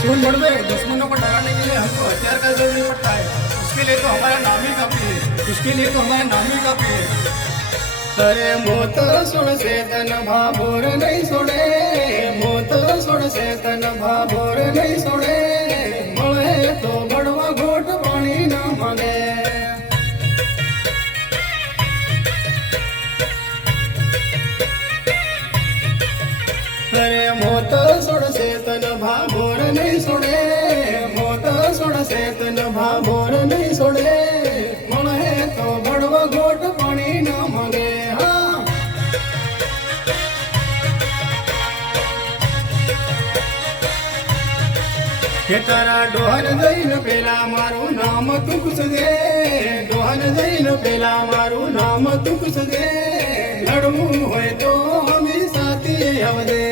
सुन बड़वे, दुश्मनों को डराने के लिए हमको हथियार का जरूरी पड़ता है। उसके लिए तो हमारा नाम ही काफी है। उसके लिए तो हमारा नाम ही काफी है। अरे मोत सुन चेतन भाभोर नहीं छोड़े, मोत सुन चेतन भाभोर नहीं छोड़े, મળે તો બળવા ઘોટ પાણી ન માગે। अरे मोत सुन चेतन भाभोर नहीं छोड़े, मोत सुन चेतन भाभोर नहीं छोड़े, મળે તો બળવા ઘોટ પાણી ન માગે। हे तारा डोहन जैन पेला मारू नाम तू कुछ दे, डोहन जैन पेला मारू नाम तू कुछ दे, लड़मू होय तो हमी साथी अवदे।